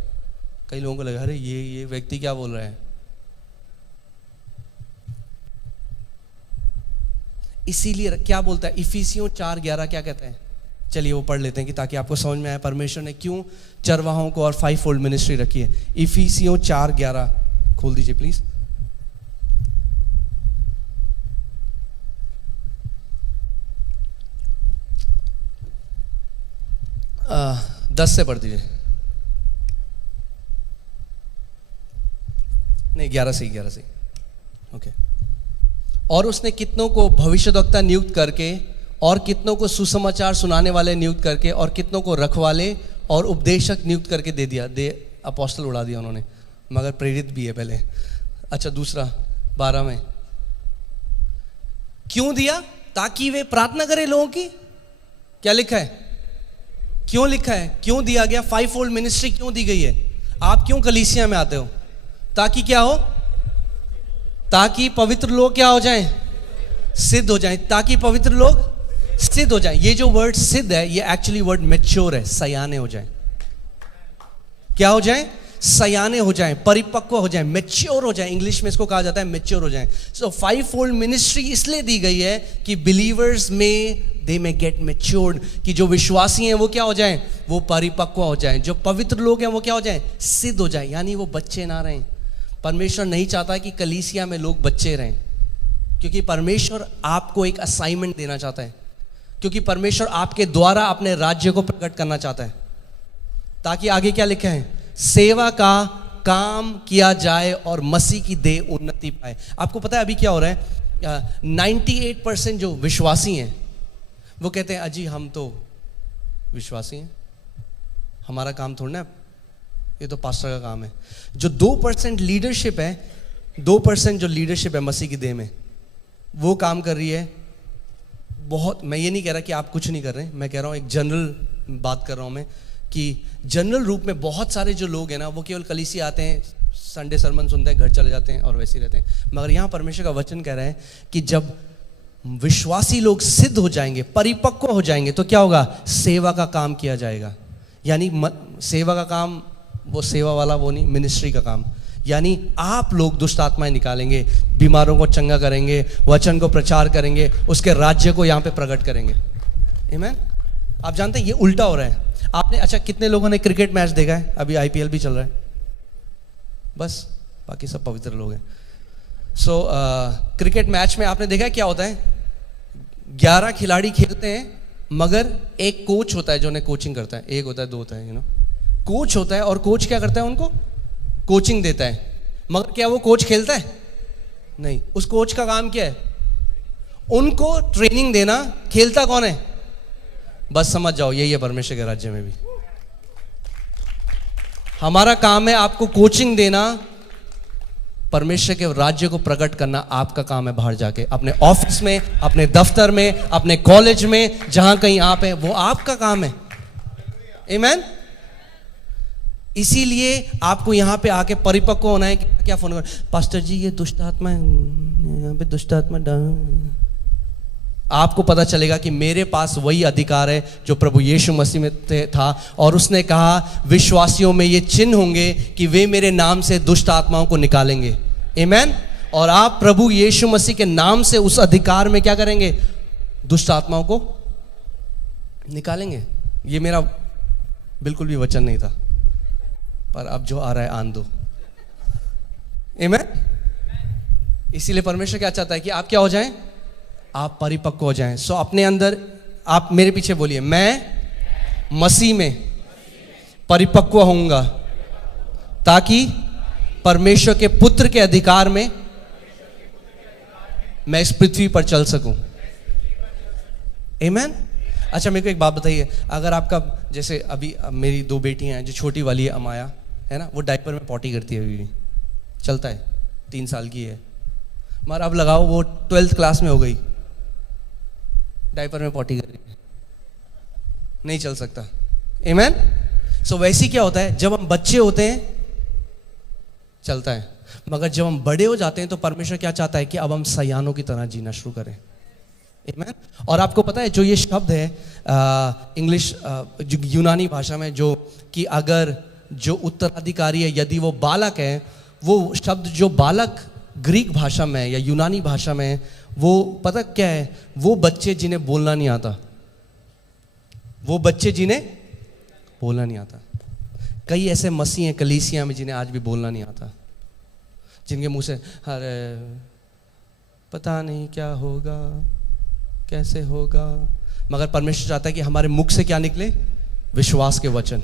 कई लोगों को लगा अरे ये व्यक्ति क्या बोल रहा है। इसीलिए क्या बोलता है इफिसियों 4:11 क्या कहता है? चलिए वो पढ़ लेते हैं कि ताकि आपको समझ में आए परमेश्वर ने क्यों चरवाहों को और 5 फोल्ड मिनिस्ट्री रखी है। इफिसियों 4:11 खोल दीजिए प्लीज। 10 से पढ़ दीजिए। नहीं 11 से। ओके। और उसने कितनों को भविष्यद्वक्ता नियुक्त करके और कितनों को सुसमाचार सुनाने वाले नियुक्त करके और कितनों को रखवाले और उपदेशक नियुक्त करके दे दिया। अपोस्टल उड़ा दिया उन्होंने, मगर प्रेरित भी है पहले। अच्छा दूसरा 12 में क्यों दिया? ताकि वे प्रार्थना करें लोगों की। क्या लिखा है? क्यों लिखा है? क्यों दिया गया? 5 फोल्ड मिनिस्ट्री क्यों दी गई है? आप क्यों कलीसिया में आते हो? ताकि क्या हो? ताकि पवित्र लोग क्या हो जाएं? सिद्ध हो जाएं। ताकि पवित्र लोग सिद्ध हो जाएं। ये जो वर्ड सिद्ध है ये एक्चुअली वर्ड मैच्योर है, सयाने हो जाएं। क्या हो जाएं? सयाने हो जाएं, परिपक्व हो जाएं, मैच्योर हो जाएं। इंग्लिश में इसको कहा जाता है मैच्योर हो जाएं। सो 5 फोल्ड मिनिस्ट्री इसलिए दी गई है कि बिलीवर्स में दे में गेट मैच्योर्ड, कि जो विश्वासी हैं वो क्या हो जाएं? वो परिपक्व हो जाएं। जो पवित्र लोग हैं वो क्या हो जाएं? सिद्ध हो जाएं, यानी वो बच्चे ना रहें। परमेश्वर नहीं चाहता कि कलीसिया में लोग बच्चे रहें, क्योंकि परमेश्वर आपको एक असाइनमेंट देना चाहता है, क्योंकि परमेश्वर आपके द्वारा अपने राज्य को प्रकट करना चाहता है। ताकि आगे क्या लिखा है? सेवा का काम किया जाए और मसीह की देह उन्नति पाए। आपको पता है अभी क्या हो रहा है? 98% जो विश्वासी हैं वो कहते हैं अजी हम तो विश्वासी हैं, हमारा काम थोड़ा ना, ये तो पास्टर का काम है। जो 2% लीडरशिप है, 2% जो लीडरशिप है मसीह की देह में, वो काम कर रही है बहुत। मैं ये नहीं कह रहा कि आप कुछ नहीं कर रहे हैं, मैं कह रहा हूँ एक जनरल बात कर रहा हूँ मैं, कि जनरल रूप में बहुत सारे जो लोग हैं ना वो केवल कलीसिया आते हैं, संडे सरमन सुनते हैं, घर चले जाते हैं और वैसे ही रहते हैं। मगर यहाँ परमेश्वर का वचन कह रहा है कि जब विश्वासी लोग सिद्ध हो जाएंगे, परिपक्व हो जाएंगे, तो क्या होगा? सेवा का काम किया जाएगा। यानी सेवा का काम, वो सेवा वाला वो नहीं, मिनिस्ट्री का काम। यानी आप लोग दुष्ट आत्माएं निकालेंगे, बीमारों को चंगा करेंगे, वचन को प्रचार करेंगे, उसके राज्य को यहाँ पे प्रकट करेंगे। आमीन। आप जानते हैं ये उल्टा हो रहा है। आपने अच्छा कितने लोगों ने क्रिकेट मैच देखा है? अभी IPL भी चल रहा है, बस बाकी सब पवित्र लोग हैं। सो क्रिकेट मैच में आपने देखा है क्या होता है? 11 खिलाड़ी खेलते हैं, मगर एक कोच होता है जो उन्हें कोचिंग करता है। एक होता है, 2 होता है, कोच होता है, और कोच क्या करता है? उनको कोचिंग देता है। मगर क्या वो कोच खेलता है? नहीं। उस कोच का काम क्या है? उनको ट्रेनिंग देना। खेलता कौन है? बस समझ जाओ यही है परमेश्वर के राज्य में भी। हमारा काम है आपको कोचिंग देना, परमेश्वर के राज्य को प्रकट करना आपका काम है। बाहर जाके अपने ऑफिस में, अपने दफ्तर में, अपने कॉलेज में, जहां कहीं आप हैं, वो आपका काम है। आमीन। इसीलिए आपको यहाँ पे आके परिपक्व होना है। क्या फोन कर, पास्टर जी ये दुष्ट आत्मा है, यहाँ पे दुष्ट आत्मा आपको पता चलेगा कि मेरे पास वही अधिकार है जो प्रभु यीशु मसीह में था, और उसने कहा विश्वासियों में ये चिन्ह होंगे कि वे मेरे नाम से दुष्ट आत्माओं को निकालेंगे। आमीन। और आप प्रभु यीशु मसीह के नाम से उस अधिकार में क्या करेंगे? दुष्ट आत्माओं को निकालेंगे। ये मेरा बिल्कुल भी वचन नहीं था, पर अब जो आ रहा है आन दो। आमीन। इसीलिए परमेश्वर क्या चाहता है कि आप क्या हो जाएं? आप परिपक्व हो जाएं। सो अपने अंदर, आप मेरे पीछे बोलिए, मैं मसीह में परिपक्व होऊंगा ताकि परमेश्वर के पुत्र के अधिकार में मैं इस पृथ्वी पर चल सकूं। आमीन। अच्छा मेरे को एक बात बताइए, अगर आपका जैसे अभी मेरी 2 बेटियां हैं, जो छोटी वाली है अमाया है ना, वो डायपर में पॉटी करती है, अभी भी चलता है, 3 साल की है। मगर अब लगाओ वो 12th क्लास में हो गई, डायपर में पॉटी कर रही है, नहीं चल सकता। आमीन। सो वैसे क्या होता है, जब हम बच्चे होते हैं चलता है, मगर जब हम बड़े हो जाते हैं तो परमेश्वर क्या चाहता है कि अब हम सयानों की तरह जीना शुरू करें। आमीन। और आपको पता है जो ये शब्द है इंग्लिश जो यूनानी भाषा में, जो कि अगर जो उत्तराधिकारी है यदि वो बालक है, वो शब्द जो बालक ग्रीक भाषा में या यूनानी भाषा में, वो पता क्या है? वो बच्चे जिन्हें बोलना नहीं आता, वो बच्चे जिन्हें बोलना नहीं आता। कई ऐसे मसीह हैं कलीसिया में जिन्हें आज भी बोलना नहीं आता, जिनके मुंह से अरे पता नहीं क्या होगा, कैसे होगा, मगर परमेश्वर चाहता है कि हमारे मुख से क्या निकले? विश्वास के वचन।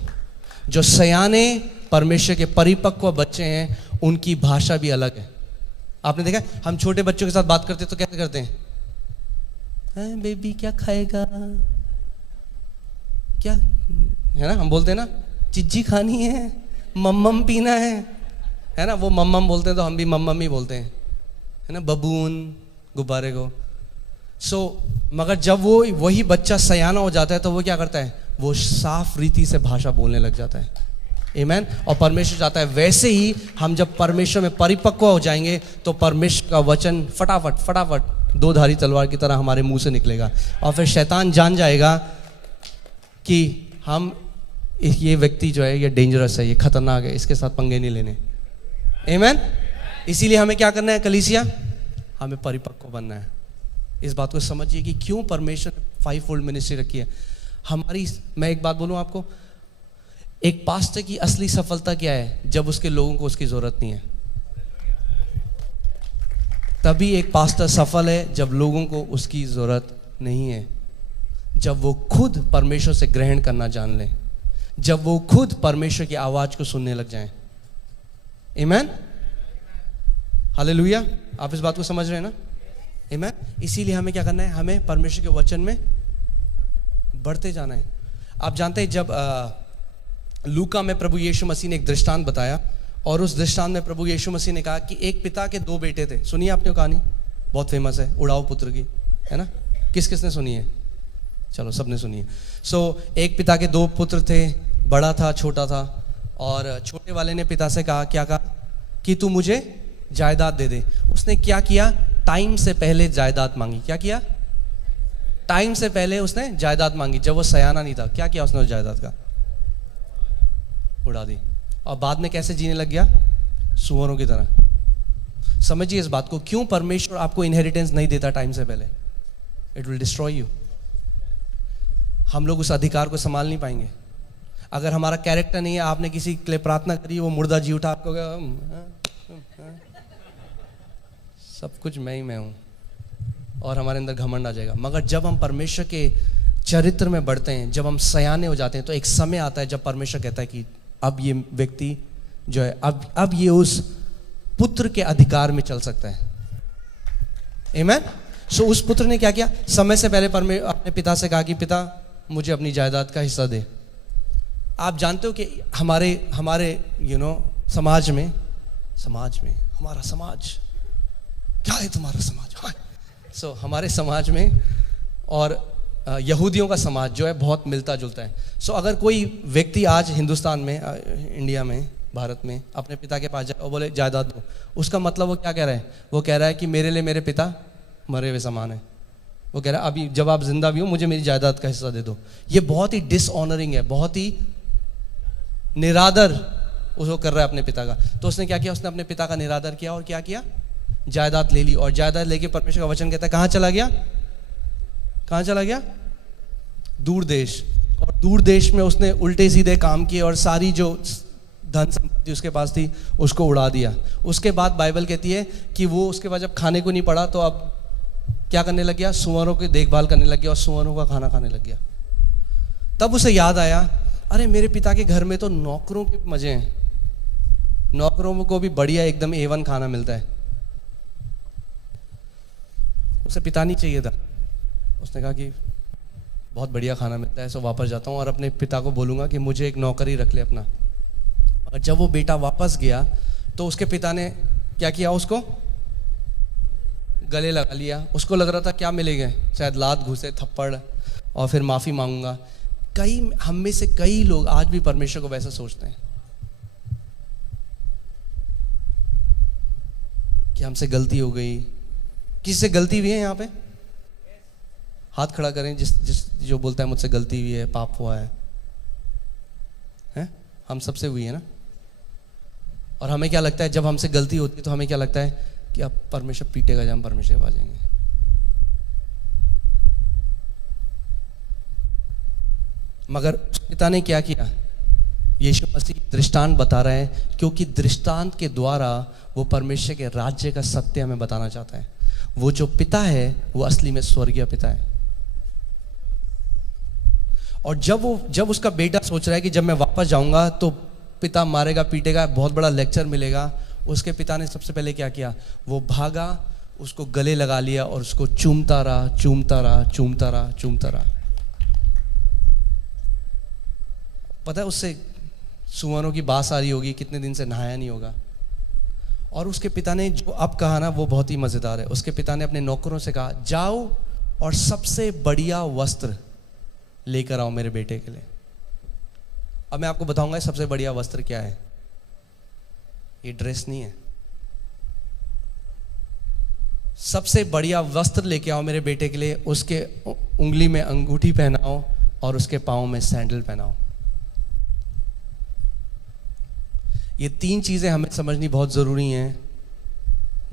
जो सयाने परमेश्वर के परिपक्व बच्चे हैं उनकी भाषा भी अलग है। आपने देखा हम छोटे बच्चों के साथ बात करते तो कैसे करते हैं? बेबी क्या खाएगा, क्या है ना, हम बोलते हैं ना चिज्जी खानी है, मम्मम पीना है ना, वो मम्मम बोलते हैं तो हम भी मम्मम ही बोलते हैं, है ना, बबून गुब्बारे को। मगर जब वो वही बच्चा सयाना हो जाता है तो वो क्या करता है? वो साफ रीति से भाषा बोलने लग जाता है। आमीन। और परमेश्वर चाहता है वैसे ही हम जब परमेश्वर में परिपक्व हो जाएंगे तो परमेश्वर का वचन फटाफट फटाफट दो धारी तलवार की तरह हमारे मुंह से निकलेगा, और फिर शैतान जान जाएगा कि हम ये व्यक्ति जो है ये डेंजरस है, ये खतरनाक है, इसके साथ पंगे नहीं लेने। आमीन। इसीलिए हमें क्या करना है कलीसिया? हमें परिपक्व बनना है। इस बात को समझिए कि क्यों परमेश्वर ने 5-fold मिनिस्ट्री रखी है हमारी। मैं एक बात बोलूं आपको, एक पास्टर की असली सफलता क्या है? जब उसके लोगों को उसकी जरूरत नहीं है। तभी एक पास्टर सफल है जब लोगों को उसकी जरूरत नहीं है, जब वो खुद परमेश्वर से ग्रहण करना जान ले, जब वो खुद परमेश्वर की आवाज को सुनने लग जाएं। आमीन। हालेलुया। आप इस बात को समझ रहे हैं ना? आमीन। इसीलिए हमें क्या करना है? हमें परमेश्वर के वचन में बढ़ते जाना है। आप जानते हैं जब लूका में प्रभु यीशु मसीह ने एक दृष्टांत बताया, और उस दृष्टांत में प्रभु यीशु मसीह ने कहा कि एक पिता के 2 बेटे थे। सुनिए आपने वो कहानी, बहुत फेमस है, उड़ाऊ पुत्र की, है ना? किस किसने सुनी है? चलो सबने सुनी है। एक पिता के 2 पुत्र थे, बड़ा था छोटा था, और छोटे वाले ने पिता से कहा, क्या कहा? कि तू मुझे जायदाद दे दे। उसने क्या किया? टाइम से पहले जायदाद मांगी। क्या किया? टाइम से पहले उसने जायदाद मांगी। जब वो सयाना नहीं था, क्या किया उसने उस जायदाद का? उड़ा दी। और बाद में कैसे जीने लग गया? सुअरों की तरह। समझिए इस बात को, क्यों परमेश्वर आपको इनहेरिटेंस नहीं देता टाइम से पहले? It will destroy you. हम लोग उस अधिकार को संभाल नहीं पाएंगे। अगर हमारा कैरेक्टर नहीं है, आपने किसी के लिए प्रार्थना करी, वो मुर्दा जी उठा, आपको सब कुछ मैं ही मैं हूं, और हमारे अंदर घमंड आ जाएगा। मगर जब हम परमेश्वर के चरित्र में बढ़ते हैं, जब हम सयाने हो जाते हैं, तो एक समय आता है जब परमेश्वर कहता है कि अब ये व्यक्ति जो है अब ये उस पुत्र के अधिकार में चल सकता है। आमीन। उस पुत्र ने क्या किया? समय से पहले अपने पिता से कहा कि पिता मुझे अपनी जायदाद का हिस्सा दे। आप जानते हो कि हमारे समाज में हमारा समाज क्या है? तुम्हारा समाज। हमारे समाज में और यहूदियों का समाज जो है बहुत मिलता जुलता है। अगर कोई व्यक्ति आज हिंदुस्तान में, इंडिया में, भारत में अपने पिता के पास जाए और बोले जायदाद दो, उसका मतलब वो क्या कह रहा है? वो कह रहा है कि मेरे लिए मेरे पिता मरे हुए समान है। वो कह रहा है अभी जब आप जिंदा भी हो मुझे मेरी जायदाद का हिस्सा दे दो। ये बहुत ही डिसऑनरिंग है, बहुत ही निरादर उसको कर रहा है अपने पिता का। तो उसने क्या किया? उसने अपने पिता का निरादर किया और क्या किया? जायदाद ले ली। और जायदाद लेके परमेश्वर का वचन कहता है कहाँ चला गया? कहाँ चला गया? दूर देश। और दूर देश में उसने उल्टे सीधे काम किए और सारी जो धन संपत्ति उसके पास थी उसको उड़ा दिया। उसके बाद बाइबल कहती है कि वो उसके बाद जब खाने को नहीं पड़ा तो अब क्या करने लग गया? सुअरों की देखभाल करने लग गया और सुअरों का खाना खाने लग गया। तब उसे याद आया, अरे मेरे पिता के घर में तो नौकरों के मजे हैं, नौकरों को भी बढ़िया एकदम A1 खाना मिलता है। उसे पिता नहीं चाहिए था। उसने कहा कि बहुत बढ़िया खाना मिलता है, सो वापस जाता हूँ और अपने पिता को बोलूँगा कि मुझे एक नौकरी रख ले अपना। और जब वो बेटा वापस गया तो उसके पिता ने क्या किया? उसको गले लगा लिया। उसको लग रहा था क्या मिलेगा, शायद लात घुसे, थप्पड़ और फिर माफ़ी मांगूंगा। हम में से कई लोग आज भी परमेश्वर को वैसा सोचते हैं कि हमसे गलती हो गई। किसी से गलती हुई है यहाँ पे? हाथ खड़ा करें जो बोलता है मुझसे गलती हुई है, पाप हुआ है। हम सबसे हुई है ना। और हमें क्या लगता है जब हमसे गलती होती है तो हमें क्या लगता है कि अब परमेश्वर पीटेगा, जब हम परमेश्वर के पास जाएंगे। मगर उस पिता ने क्या किया? यीशु मसीह दृष्टांत बता रहे हैं, क्योंकि दृष्टांत के द्वारा वो परमेश्वर के राज्य का सत्य हमें बताना चाहता है। वो जो पिता है वो असली में स्वर्गीय पिता है। और जब उसका बेटा सोच रहा है कि जब मैं वापस जाऊंगा तो पिता मारेगा पीटेगा, बहुत बड़ा लेक्चर मिलेगा, उसके पिता ने सबसे पहले क्या किया? वो भागा, उसको गले लगा लिया और उसको चूमता रहा, चूमता रहा, चूमता रहा, चूमता रहा। पता है उससे सुअरों की बास आ रही होगी, कितने दिन से नहाया नहीं होगा। और उसके पिता ने जो अब कहा ना वो बहुत ही मजेदार है। उसके पिता ने अपने नौकरों से कहा, जाओ और सबसे बढ़िया वस्त्र लेकर आओ मेरे बेटे के लिए। अब मैं आपको बताऊंगा सबसे बढ़िया वस्त्र क्या है। ये ड्रेस नहीं है। सबसे बढ़िया वस्त्र लेके आओ मेरे बेटे के लिए, उसके उंगली में अंगूठी पहनाओ और उसके पांव में सैंडल पहनाओ। ये 3 चीजें हमें समझनी बहुत जरूरी हैं।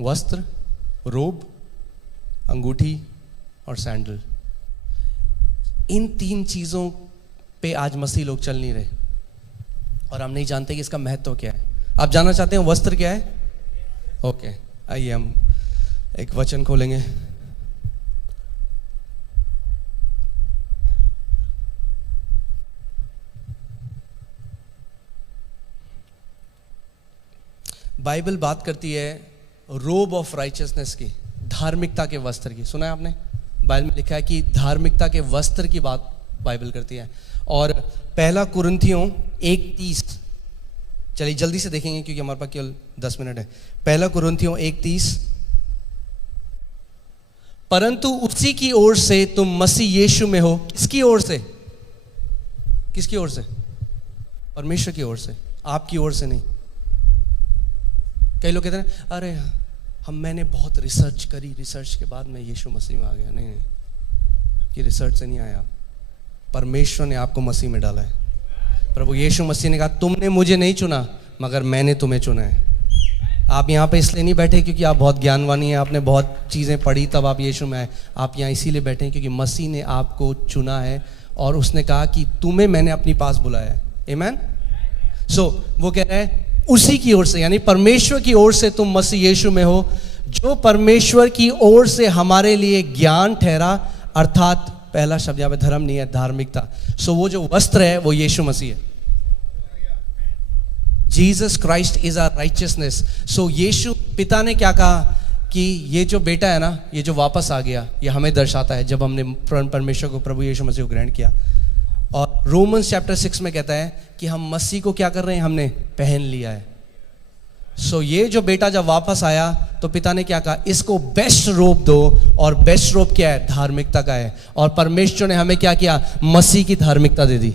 वस्त्र, रोब, अंगूठी और सैंडल। इन 3 चीजों पे आज मसीह लोग चल नहीं रहे और हम नहीं जानते कि इसका महत्व क्या है। आप जानना चाहते हैं वस्त्र क्या है? ओके, आइए हम एक वचन खोलेंगे। बाइबल बात करती है रोब ऑफ राइचियसनेस की, धार्मिकता के वस्त्र की। सुना है आपने? बाइबल में लिखा है कि धार्मिकता के वस्त्र की बात बाइबल करती है। और पहला कुरिन्थियों 1:30, चलिए जल्दी से देखेंगे क्योंकि हमारे पास केवल 10 मिनट है। पहला कुरिन्थियों 1:30, परंतु उसी की ओर से तुम मसीह यीशु में हो। किसकी ओर से? किसकी ओर से? परमेश्वर की ओर से, आपकी ओर से नहीं। कई लोग कहते हैं अरे मैंने बहुत रिसर्च करी, रिसर्च के बाद मैं यीशु मसीह में आ गया। नहीं, कि रिसर्च से नहीं आया, परमेश्वर ने आपको मसीह में डाला है। प्रभु यीशु मसीह ने कहा तुमने मुझे नहीं चुना मगर मैंने तुम्हें चुना है। आप यहाँ पे इसलिए नहीं बैठे क्योंकि आप बहुत ज्ञानवानी हैं, आपने बहुत चीज़ें पढ़ी तब आप यीशु में आए। आप यहाँ इसीलिए बैठे हैं क्योंकि मसीह ने आपको चुना है और उसने कहा कि तुम्हें मैंने अपनी पास बुलाया है। आमीन। सो वो कह रहा है उसी की ओर से, यानी परमेश्वर की ओर से तुम मसीह यीशु में हो, जो परमेश्वर की ओर से हमारे लिए ज्ञान ठहरा, अर्थात पहला शब्द यहाँ पे धर्म नहीं है, धार्मिकता। सो वो जो वस्त्र है वो यीशु मसीह है। Jesus Christ is our righteousness. So Yeshu, पिता ने क्या कहा कि ये जो बेटा है ना, ये जो वापस आ गया, ये हमें दर्शाता है जब हमने परमेश्वर को, प्रभु यीशु मसीह को ग्रहण किया। और रोमन्स चैप्टर 6 में कहता है कि हम मसीह को क्या कर रहे हैं? हमने पहन लिया है। सो ये जो बेटा जब वापस आया तो पिता ने क्या कहा? इसको बेस्ट रोब दो। और बेस्ट रोब क्या है? धार्मिकता का है। और परमेश्वर ने हमें क्या किया? मसीह की धार्मिकता दे दी।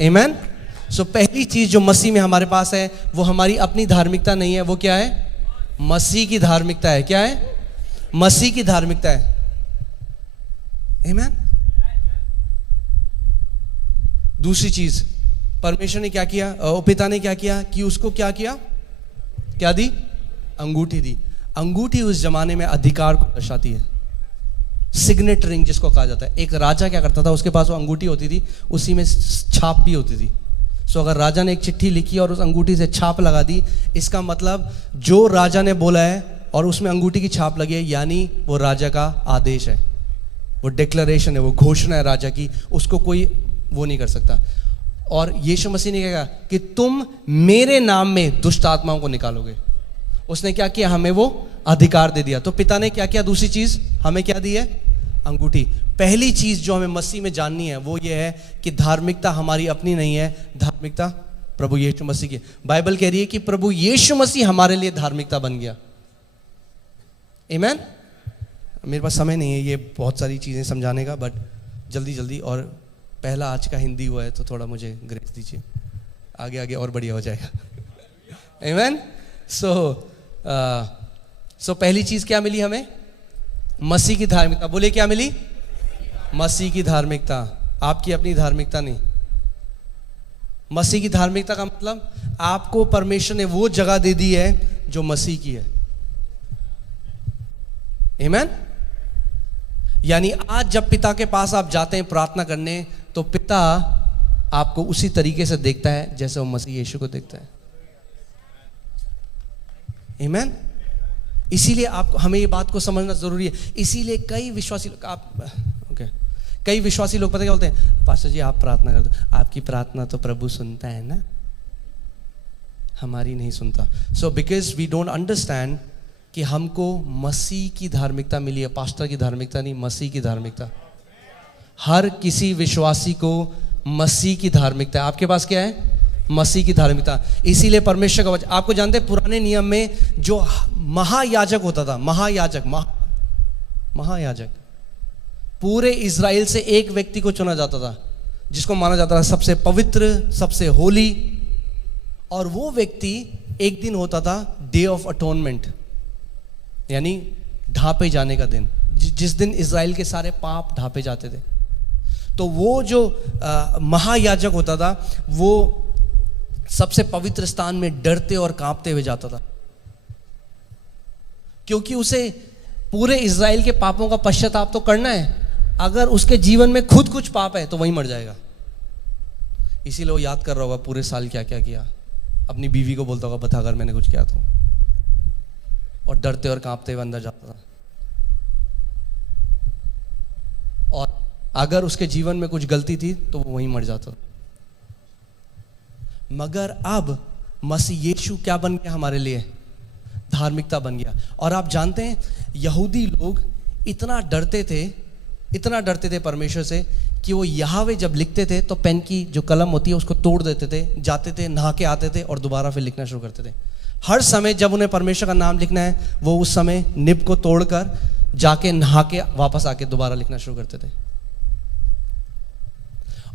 आमीन। सो पहली चीज जो मसीह में हमारे पास है वो हमारी अपनी धार्मिकता नहीं है। वो क्या है? मसीह की धार्मिकता है। क्या है? मसीह की धार्मिकता है। आमीन। दूसरी चीज, परमेश्वर ने क्या किया, पिता ने क्या किया कि उसको क्या किया? क्या दी? अंगूठी दी। अंगूठी उस जमाने में अधिकार को दर्शाती है, सिग्नेट रिंग जिसको कहा जाता है। एक राजा क्या करता था, उसके पास वो अंगूठी होती थी, उसी में छाप भी होती थी। सो अगर राजा ने एक चिट्ठी लिखी और उस अंगूठी से छाप लगा दी, इसका मतलब जो राजा ने बोला है और उसमें अंगूठी की छाप लगी है, यानी वो राजा का आदेश है, वो डिक्लेरेशन है, वो घोषणा है राजा की, उसको कोई वो नहीं कर सकता। और यीशु मसीह ने क्या कहा कि तुम मेरे नाम में दुष्ट आत्माओं को निकालोगे। उसने क्या किया? हमें वो अधिकार दे दिया। तो पिता ने क्या किया? दूसरी चीज हमें क्या दी है? अंगूठी। पहली चीज जो हमें मसीह में जाननी है वो ये है कि धार्मिकता हमारी अपनी नहीं है, धार्मिकता प्रभु यीशु मसीह की। बाइबल कह रही है कि प्रभु यीशु मसीह हमारे लिए धार्मिकता बन गया। आमीन। मेरे पास समय नहीं है ये बहुत सारी चीजें समझाने का, बट जल्दी जल्दी, और पहला आज का हिंदी हुआ है तो थोड़ा मुझे ग्रेस दीजिए, आगे आगे और बढ़िया हो जाएगा। आमीन। सो पहली चीज क्या मिली हमें? मसीह की धार्मिकता। बोले क्या मिली? मसीह की धार्मिकता, आपकी अपनी धार्मिकता नहीं। मसीह की धार्मिकता का मतलब आपको परमेश्वर ने वो जगह दे दी है जो मसीह की है। आमीन। यानी आज जब पिता के पास आप जाते हैं प्रार्थना करने, तो पिता आपको उसी तरीके से देखता है जैसे वो मसीह यीशु को देखता है। आमीन। इसीलिए आपको हमें ये बात को समझना जरूरी है। इसीलिए कई विश्वासी लोग कई विश्वासी लोग पता क्या बोलते हैं, पास्टर जी आप प्रार्थना कर दो, आपकी प्रार्थना तो प्रभु सुनता है ना, हमारी नहीं सुनता। So because we don't understand कि हमको मसीह की धार्मिकता मिली है, पास्टर की धार्मिकता नहीं, मसीह की धार्मिकता। हर किसी विश्वासी को मसीह की धार्मिकता है। आपके पास क्या है? मसीह की धार्मिकता। इसीलिए परमेश्वर का वचन, आपको जानते हैं पुराने नियम में जो महायाजक होता था, महायाजक पूरे इज़राइल से एक व्यक्ति को चुना जाता था जिसको माना जाता था सबसे पवित्र, सबसे होली। और वो व्यक्ति एक दिन होता था डे ऑफ अटोनमेंट, यानी ढांपे जाने का दिन, जिस दिन इज़राइल के सारे पाप ढांपे जाते थे। तो वो जो महायाजक होता था वो सबसे पवित्र स्थान में डरते और कांपते हुए जाता था, क्योंकि उसे पूरे इज़राइल के पापों का पश्चाताप तो करना है। अगर उसके जीवन में खुद कुछ पाप है तो वहीं मर जाएगा। इसीलिए वो याद कर रहा होगा पूरे साल क्या क्या किया, अपनी बीवी को बोलता होगा बता अगर मैंने कुछ किया तो, और डरते और कांपते हुए अंदर जाता था। और अगर उसके जीवन में कुछ गलती थी तो वो वहीं मर जाता था। मगर अब मसीह यीशु क्या बन गया हमारे लिए? धार्मिकता बन गया। और आप जानते हैं यहूदी लोग इतना डरते थे परमेश्वर से कि वो यहावे जब लिखते थे तो पेन की जो कलम होती है उसको तोड़ देते थे, जाते थे नहा के आते थे और दोबारा फिर लिखना शुरू करते थे। हर समय जब उन्हें परमेश्वर का नाम लिखना है वो उस समय निब को तोड़कर जाके नहा के वापस आके दोबारा लिखना शुरू करते थे।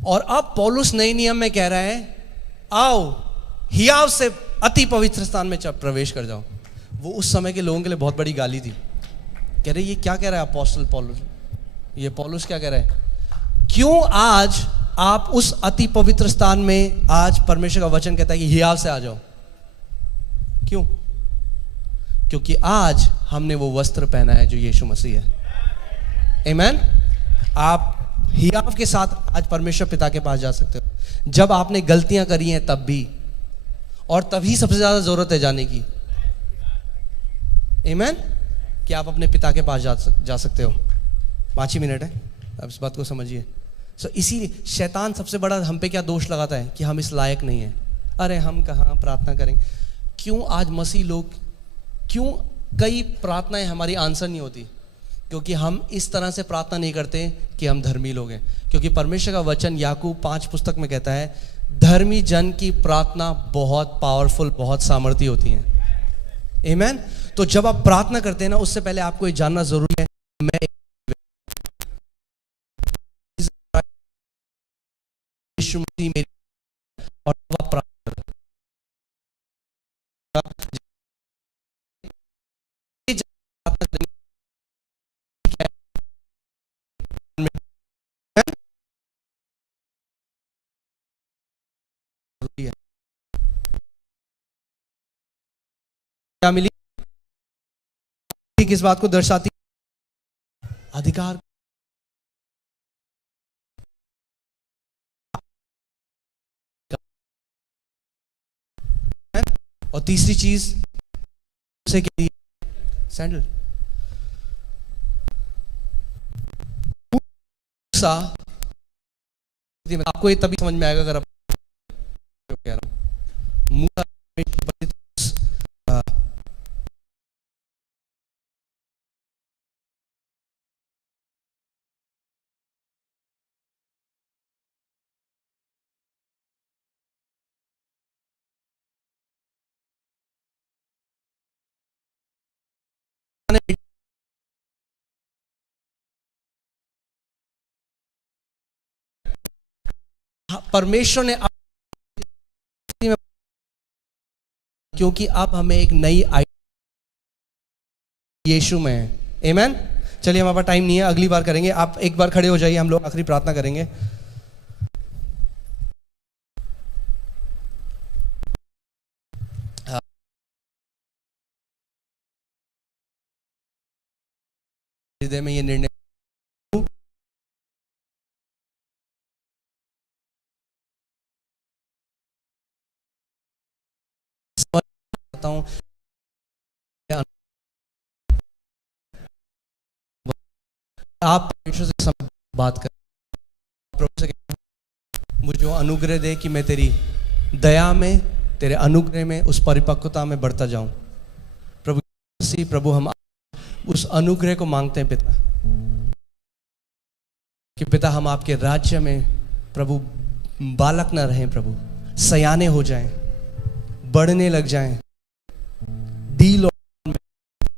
और अब पौलुस नए नियम में कह रहा है आओ हियाव से अति पवित्र स्थान में प्रवेश कर जाओ। वो उस समय के लोगों के लिए बहुत बड़ी गाली थी। कह रहे ये क्या कह रहा है अपोस्टल पौलुस, ये पौलुस क्या कह रहा है? क्यों आज आप उस अति पवित्र स्थान में, आज परमेश्वर का वचन कहता है कि हियाव से आ जाओ। क्यों? क्योंकि आज हमने वो वस्त्र पहना है जो यीशु मसीह है। आमीन। आप हियाव के साथ आज परमेश्वर पिता के पास जा सकते हो। जब आपने गलतियां करी हैं तब भी, और तभी सबसे ज्यादा जरूरत है जाने की। आमीन। कि आप अपने पिता के पास जा सकते हो। 5 ही मिनट है, अब इस बात को समझिए। इसीलिए शैतान सबसे बड़ा हम पे क्या दोष लगाता है कि हम इस लायक नहीं हैं। अरे हम कहाँ प्रार्थना करेंगे। क्यों आज मसीह लोग, क्यों कई प्रार्थनाएं हमारी आंसर नहीं होती? क्योंकि हम इस तरह से प्रार्थना नहीं करते कि हम धर्मी लोग हैं। क्योंकि परमेश्वर का वचन याकूब 5 पुस्तक में कहता है धर्मी जन की प्रार्थना बहुत पावरफुल, बहुत सामर्थी होती है। आमीन। तो जब आप प्रार्थना करते हैं ना, उससे पहले आपको ये जानना जरूरी है मैं यीशु मसीह मेरी, और आप प्रार्थना क्या मिली? किस बात को दर्शाती? अधिकार। और तीसरी चीज से क्या? सैंडल। आपको ये तभी समझ में आएगा अगर आप कह रहा हूं मूसा परमेश्वर ने, क्योंकि अब हमें एक नई यीशु में है। आमीन। चलिए हमारे पास टाइम नहीं है, अगली बार करेंगे। आप एक बार खड़े हो जाइए, हम लोग आखिरी प्रार्थना करेंगे। हृदय में ये निर्णय चाहता हूँ आप परमेश्वर से समय बात कर, प्रभु से कहना, मुझे वो अनुग्रह दे कि मैं तेरी दया में, तेरे अनुग्रह में, उस परिपक्वता में बढ़ता जाऊं। प्रभु हम उस अनुग्रह को मांगते हैं पिता, कि पिता हम आपके राज्य में प्रभु बालक ना रहें, प्रभु सयाने हो जाएं, बढ़ने लग जाएं, डील और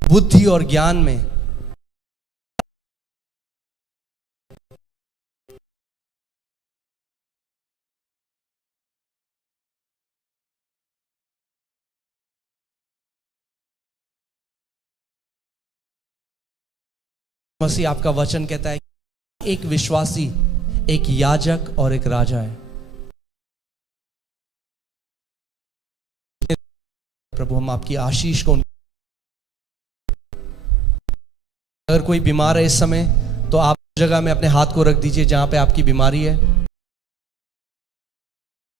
बुद्धि और ज्ञान में। मसीह आपका वचन कहता है एक विश्वासी, एक याजक और एक राजा है। प्रभु हम आपकी आशीष को, अगर कोई बीमार है इस समय तो आप जगह में अपने हाथ को रख दीजिए जहां पे आपकी बीमारी है,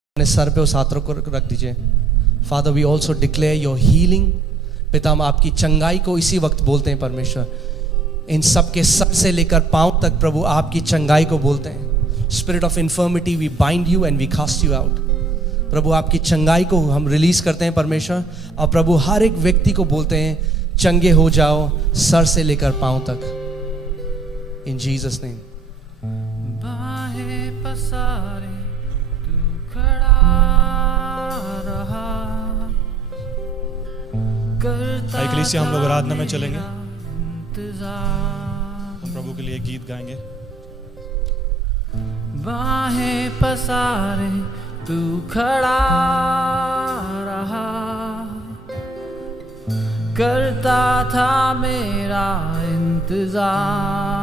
अपने सर पे उस हाथ को रख दीजिए। Father we also declare your healing. पिता हम आपकी चंगाई को इसी वक्त बोलते हैं परमेश्वर, इन सब के सर से लेकर पांव तक प्रभु आपकी चंगाई को बोलते हैं। Spirit of infirmity we bind you and we cast you out. प्रभु आपकी चंगाई को हम रिलीज करते हैं परमेश्वर, और प्रभु हर एक व्यक्ति को बोलते हैं चंगे हो जाओ सर से लेकर पांव तक, इन जीसस नेम। बाहें पसारे तू खड़ा रहा, करता कलीसिया हम लोग आराधना में चलेंगे, इंतजार। हम प्रभु के लिए गीत गाएंगे। बाहें पसारे तू खड़ा रहा, करता था मेरा इंतजार।